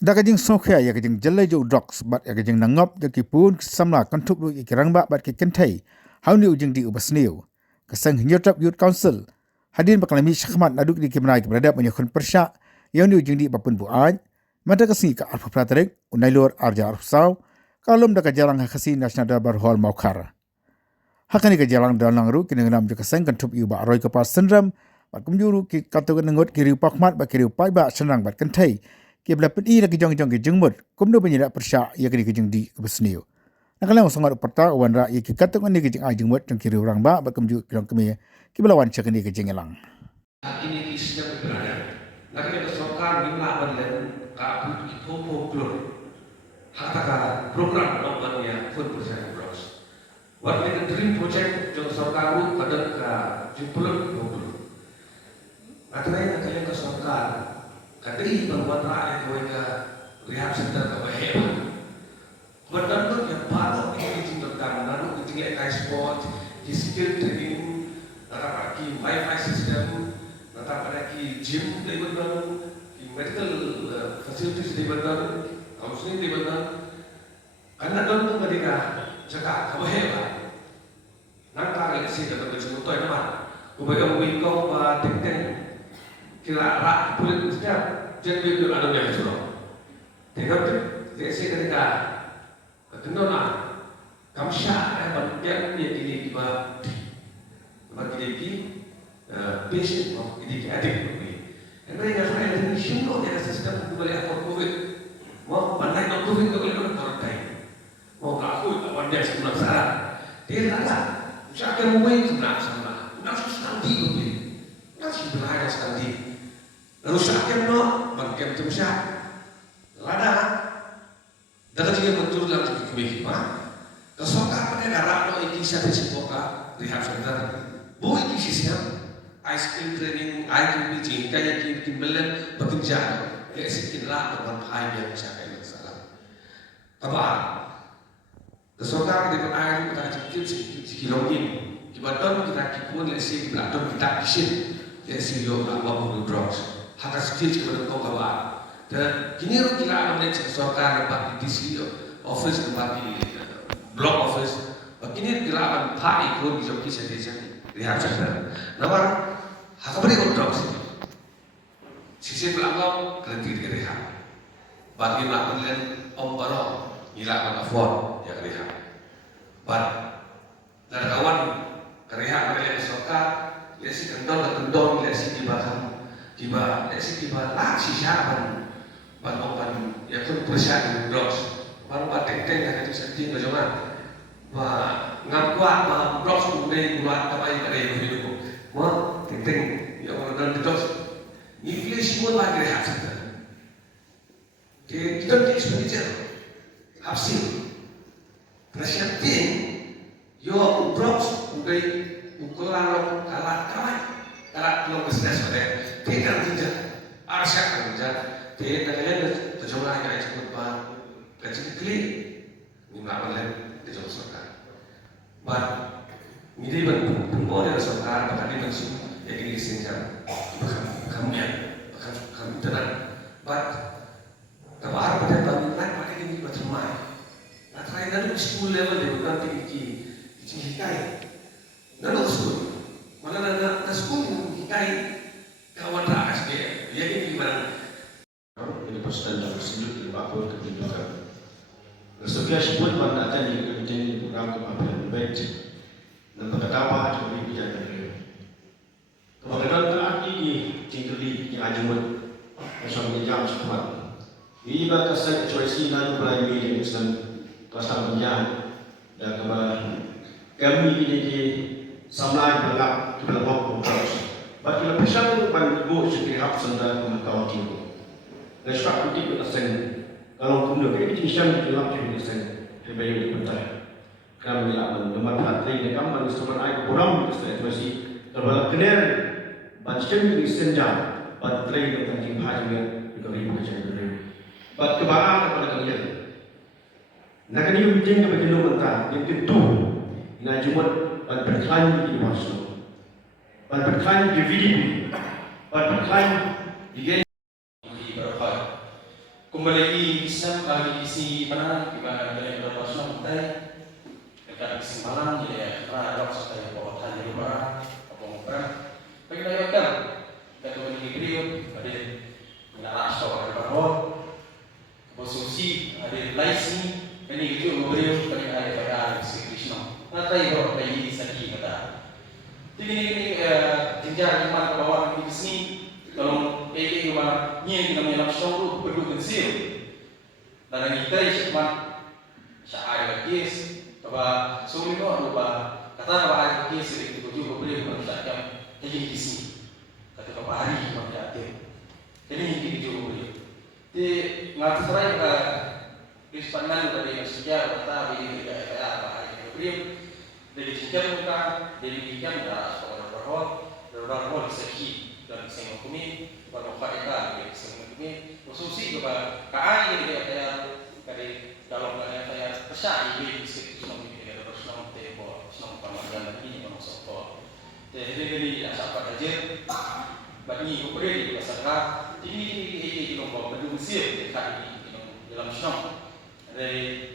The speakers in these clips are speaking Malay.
Da kajing sokha ya kajing jalai jo docs bat ya kajing nangop ya ki pun samla kantuk lu ki rangba bat ki kentai how ni ujing di ubasniu kasang hinyotap youth council hadin bakalami syakmat naduk di kimnai berada menyakun persya yang ni ujing di bapun buaj mata kasi ka arfa pratarek unailor arja arfsau kalum da kajalang hakasi national darbar hall maukar hakani kajalang dalang ru kini ngenam jo kasang kantup yu ba aroi kapal sendram bat kumjuru ki katukan nengot kiri pakmat ba kiri pai ba senang bat kentai ki belapen I lagi jong-jong ki jengmut kumno penyedak persya ia kini kijeng di besniu nakalang sangat uparta wan ra ia ki katung ni kijeng ai jengmut jong kiri orang ba kumju kilong kemi ki belawan cek ni kijeng elang ini ki sedang berada nakini ka sokar ni mlaban len ka put ki popo klor hatta ka program nomban ya 4% gross wat ni dream project jong sokar ru kadang ka jupulun popo atrai nakini ka sokar kadri perbuatan rakyat mereka rehab center ke hebat. Benar-benar yang baru ini ditinggalkan, lalu ditinggalkan sport, di skill training, datang lagi wifi system, datang lagi gym di benar, di medical facilities di benar, counseling di benar. Karena dalam mereka jaga ke hebat. Nangkar lagi datang ke semua tuan teman, kemudian wingkong ting-ting. Kira rak kulit setiap jadi ada yang suruh. Tengok tu, saya ketika kenapa kamsha bagian dia ini tiba bagi patient of ini adik ini. Karena yang saya ini sungguh dia sistem boleh apa covid, mau pandai nak covid boleh nak terkai, mau aku apa dia sebenarnya salah. Dia salah, saya mau sebenarnya salah, nak susah di covid, nak sebenarnya sekali. Lalu sakit no, bangkem tu syak. Lada, dah juga betul dalam kebih, mah. Kesoka pada darah no iki satu sekolah rehab center. Bu iki sistem ice cream training, IQB jingka yang kimbelan bekerja. Lek sikit lah dengan hai yang saya salah. Kabar. Kesoka kita air kita cipit sikilogin. Kibaton kita kipun lek sikit belakang kita kisin. Lek sikit lah bawa drugs. Hak skills kepada kau kawan. Dan kini kita akan melihat sorkan dapat di DC office dapat di block office. Kini kita akan pakai ikut di joki sendiri rehab center. Namun hak beri kontrol sih. Sisi belakang kelentir di rehab. Bagi melakukan om baru, hilang afford yang rehab. Dan kawan rehab mereka sorkan, lesi kendor, lesi dibahas. Tiba lah siapa ban ya pun persiapan drugs baru teng kan itu sedih bagaimana ngakuat drugs kemudian buat apa yang ada yang hidup teng ya orang drugs ini semua lagi rehat saja kita expenditure hasil persiapan yo drugs kemudian ukuran kalah kalau bisnes pada tidak tidak arsyak tidak kalian terjemah yang cukup ban kecil klik ini maklum di dalam sorkan ban ini bermodel sorkan bahkan di dalam yang ini disenjata bahkan tenang ban kabar pada bangunan pada ini berterima nah terakhir itu school level dia bukan tinggi hikai lalu school mana na school hikai kawan rakyat dia, dia ini gimana? Ini persen yang tersebut dilakukan kebijakan. Sebagai sebuah mana aja ni kebijakan program kemajuan baik dan berkata juga kebijakan ini. Kemudian saat ini tinggali yang ajuan macam jam sekolah. Ini batas saya choice lalu berani media dengan pasal penjara dan kami ini di samlai belak program. Bagi lepasan ban ibu sekali hak senda kawan tipu. Lepas itu kita sen kalau kemudian kita siang kita lapor kita sen hebat itu betul. Kami lakukan nomor hati ini kami mengesahkan air kurang kita masih terbalas kener ban siang kita senja ban tray kita jumpa juga kita ribu kerja dulu. Ban kebaran kepada kalian. Nak ni meeting kepada kita mentah yang tentu. Ina jumat ban berkali di masuk. Ban berkali di video, ban berkali di game. Kembali isi mana gimana dari berapa senang teh dekat kesimpulan ya karena dok saya bawa tanya di mana ngomong perang bagi saya kan kita tuh ini beliau ada nara soal berapa posisi ada laisi ini itu beliau bagi ada si Krishna nata itu bagi saki kata ini jenjang iman ke bawah di sini kalau ini cuma nyen kita menyelam songru perlu kecil dan ini kita cuma syahari kis bahwa sungguh itu lupa kata bahwa kis itu juga boleh mencatatkan jadi di sini kata bahwa hari cuma diatur jadi ini juga boleh di nggak serai ke dispanan dari sejarah kata ini tidak ada apa hari boleh dari sejarah muka dari ikan dah sekolah berhol seki dan semua kami bermufakat dari semua kami khususi kepada KAI dari dari dalam saya percaya di sisi semua ini dari semua tebo semua pemahaman ini masuk ke jadi asal aja bagi upgrade di masyarakat ini lomba berdusir di kali dalam semua dari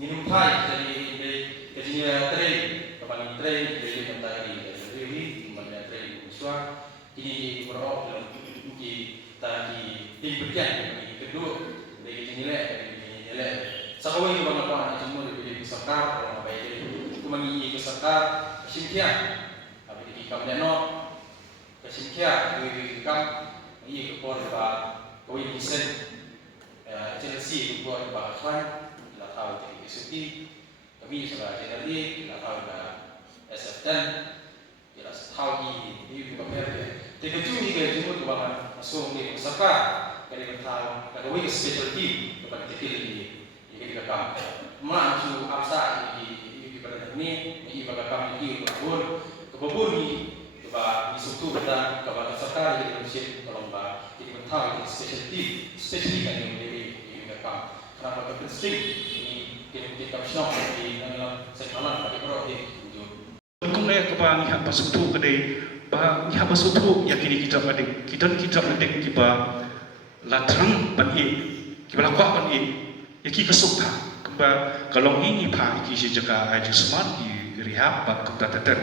minum thai dari kerja train kepada train dari tentang ini mana train usaha ini berapa dalam tadi diberikan ini kedua dari nilai sekarang ini bagaimana Pak semua dari peserta kalau baik itu mengingat peserta kesimpulan tapi di kampanye kesimpulan di kamp ini kepor Pak kawin desain Chelsea kepor Pak Khan tidak tahu dari SUT kami sudah jadi tidak tahu dari SF10 tidak tahu di kampanye jadi cuma ini cuma kebangan masuk di peserta kali bertahu ada wing specialty kepada teknik ini kita kam masuk absa di pada ini bagi kami di kebun ni kepada struktur dan kepada serta di Indonesia kalau bah jadi bertahu specialty kan yang di kam kerana penting ini kita semua di dalam sekolah pada proses itu kumai kepada ni apa struktur kedai bah ni apa struktur yang kini kita ada kita ada kita latrang bani kita lakukan bani yaki kesukta kembali kalau ini pak iki sejaga aja smart di rehab bak kita teter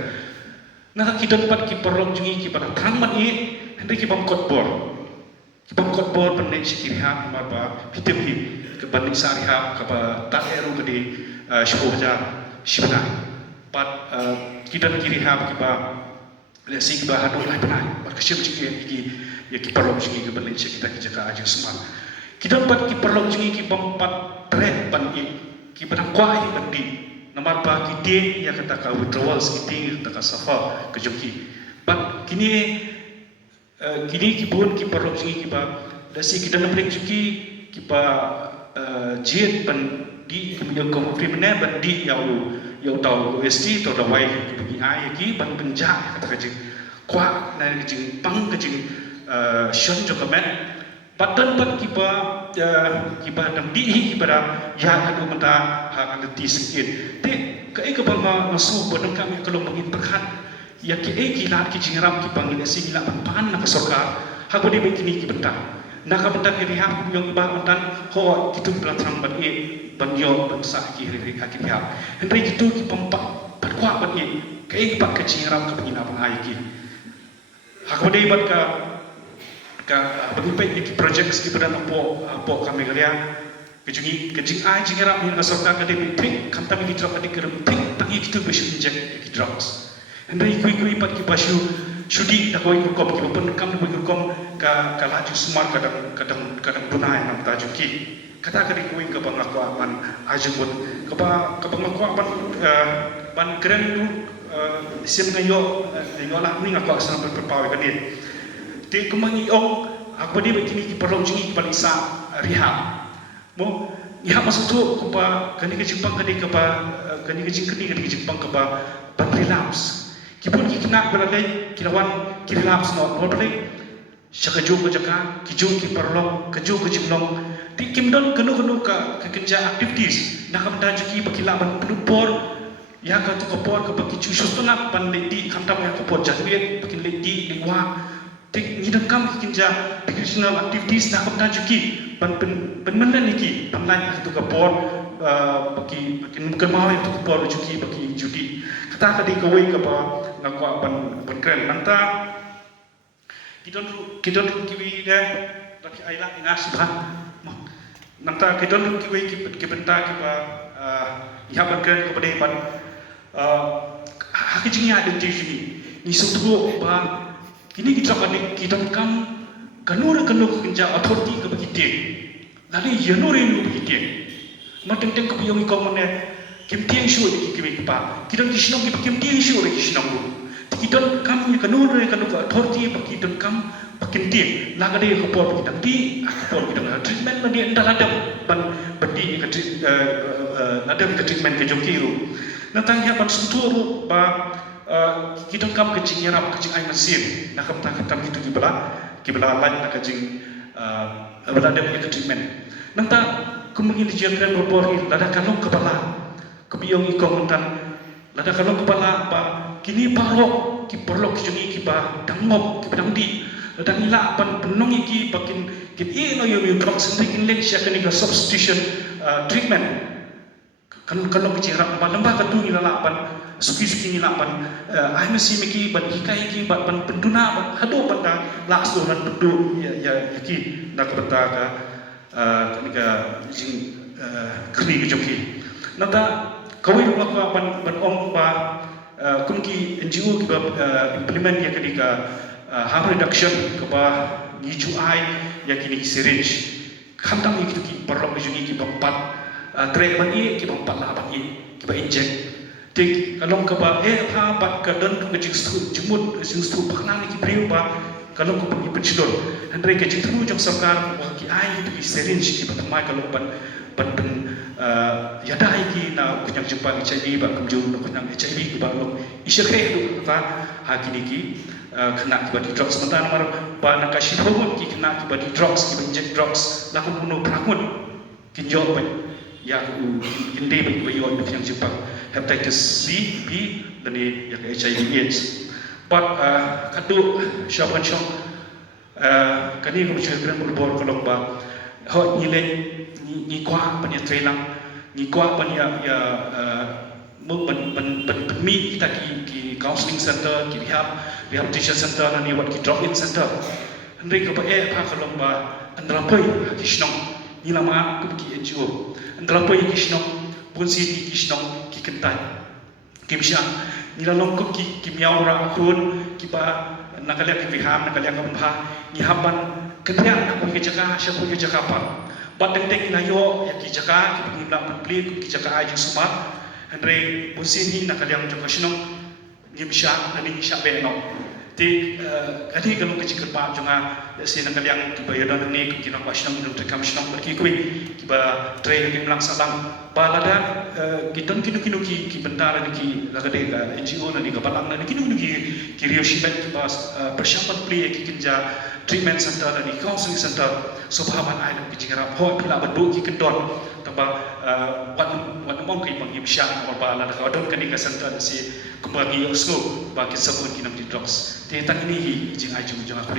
nah kita dapat kita perlu jungi kita latrang bani hendak kita bangkot bor bani si rehab marba hitam hi ke bani sa rehab ke tak eru ke di sekolah sibna pat kita rehab kita lesi kita hadul lah benar berkesim cikgu iki ya kita perlu jungi ke bani kita jaga aja smart kita dapat kita perlu jungi kita empat trend bani kita kuai bandi nomor ba kita ya kata ka withdrawal kita kata safa ke jungi but kini kita pun kita perlu jungi kita dasi kita nak jungi kita jet bandi kemudian kriminal bandi yang tahu OST atau dawai bagi ai ki ban penjak kata kajing kuat dan kajing pang kajing shon dokumen patan pat kiba dan dihi kepada ya aku minta hak nanti sikit te kai ke bang masuk benang kami kalau mungkin berkat ya ke kilat ki jingram ki panggil si kilat pan nak sorka hak bodi begini ki bentang nak bentang ki rehab yang ba bentang ho kitu belakang banyo bangsa ki hak ki rehab henry kitu ki pempat pat kuat bagi kai pak ke jingram ke pengina pengai ki hak bodi bat bagi baik di projek ski pada apa kami kalian kejing ai jingram yang asalkan kade pik kanta mi drop adik kerem pik tangi kitu besu injek ki drugs andai kui pat ki basu sudi tak koi kom ki pun kam koi kom ka laju smart kadang bunai nam ta juki kata kade kui ka bang aku aman ajubun ka bang aku aman ban keren tu sim ngayo lah ni aku asal berpawe kanit di kemangi aku dia begini di perlu jungi balisa rehab mo ya masuk tu kepa kani ke Jepang kani ke Jepang kepa ban relapse kipun ki kena beralai kirawan ki relapse no boleh syakaju ke jaka kiju ki perlu keju ke jimlong di kimdon kenu ka kerja aktivitas nak kamda juki bakilaban penupor ya ka tu kopor ke baki cusus tu nak pan di kamta ya kopor jahwet bakin di wa tik ni kam kinja recreational activities na kapta juki ban mana niki pamlan tu kapor bagi kemau yang tu kapor juki bagi judi kata kadi kawai kapa ngakwa ban kren nanta kita kiwi deh bagi ailah ingas bah nanta kita kiwi kibenta kiba ya ban kren kepada ban hakijnya ada jini ni suatu bah kini kita kam kanura kenja authority ke begitu lalu yanuri nu begitu mateng teng kebiong ikau mana kim tiang show di kimi pa kita kisnong kim tiang show di kisnong lu kita kam kanura authority bagi kam pakin tiang laga dia kopor kita di kopor kita treatment dia entah ada bandi ke ada ke treatment ke jokiru natang ya pan suturu ba kita kam kecing yarap kecing ai mesin nak kam kita kibla lain nak kecing berada di treatment nanta kumungin di jangkran berbori lada kalong kepala kebiong ikong mentan lada kalong kepala ba kini parok ki perlok jungi ki ba dangop ki dangdi lada nila pan penong iki bakin kin no yo drug sendiri kin lek sya kini substitution treatment kan kecing rap ba lembah katu nila lapan suki nilapan ai mesti miki ban hikai ki ban penduna ban hado banda lakso dan pendu ya ki nak beta ka kenika jing kri ke joki nata kawai rumah ban om ba kumki NGO ki implement ya kenika harm reduction ke ba ngiju ai ya kini syringe khandang iki ki perlu ki bampat trek ban i ki bampat la ban i ki ba inject tik kalong ka ba pa pat ka dan ka jingstu jumut jingstu pakna ni ki priu ba kalong ko pagi pencidor andre ka jingtu jong sarkar ba ki ai tu ki syringe ki patmai kalong ban yada ai ki na kunyang jumpa HIV ba kumjung na kunyang HIV ki ba lo isya khe du ta ha ki ni ki kena ki ba di drugs mata nomor ba na ka shifo ki kena ki ba di drugs ki ba inject drugs la ko puno prakun ki jog ba ya inde ba ki ba yo ni kunyang jumpa hepatitis C, B, dan yang HIV/AIDS. But kadu siapa yang kani kami cakap berbor kalau bah hot nilai ni kuah punya training, ni kuah punya ya mi kita ki counseling center, ki rehabilitation center, dan ni buat ki drop-in center. Henry kapa kalau bah andalapai kisnong ni lama ki NGO andalapai kisnong punsi di kisnong kentai kimsha nila longkok ki miau ra khun ki ba nakaliak ki viham nakaliak kampha ni haban ketiak nak ki jaka syapu ki jaka pa badeng teng layo ya ki jaka ki ngila pli ki jaka aju smart andre busin ni nakaliak jaka shnong kimsha ani sya be no ti kadi kalau ki jika jonga si nakaliak ki ba yadan ni ki nak shnong ni tekam shnong ki ki ba train ki melang salam balada kita kinu ki bendara ki lagade ka NGO na ni ka balang na kinu ki rioshibat ki bas persyapat pli ki kinja treatment center na ni counseling center subhaban ai ki jingara ho pila badu ki kendon taba wan mong ki bang ibsya or bala ka don kani ka center si kumbagi osgo ba ki sabun ki nam di drugs te tang ini jing ai jung jang aku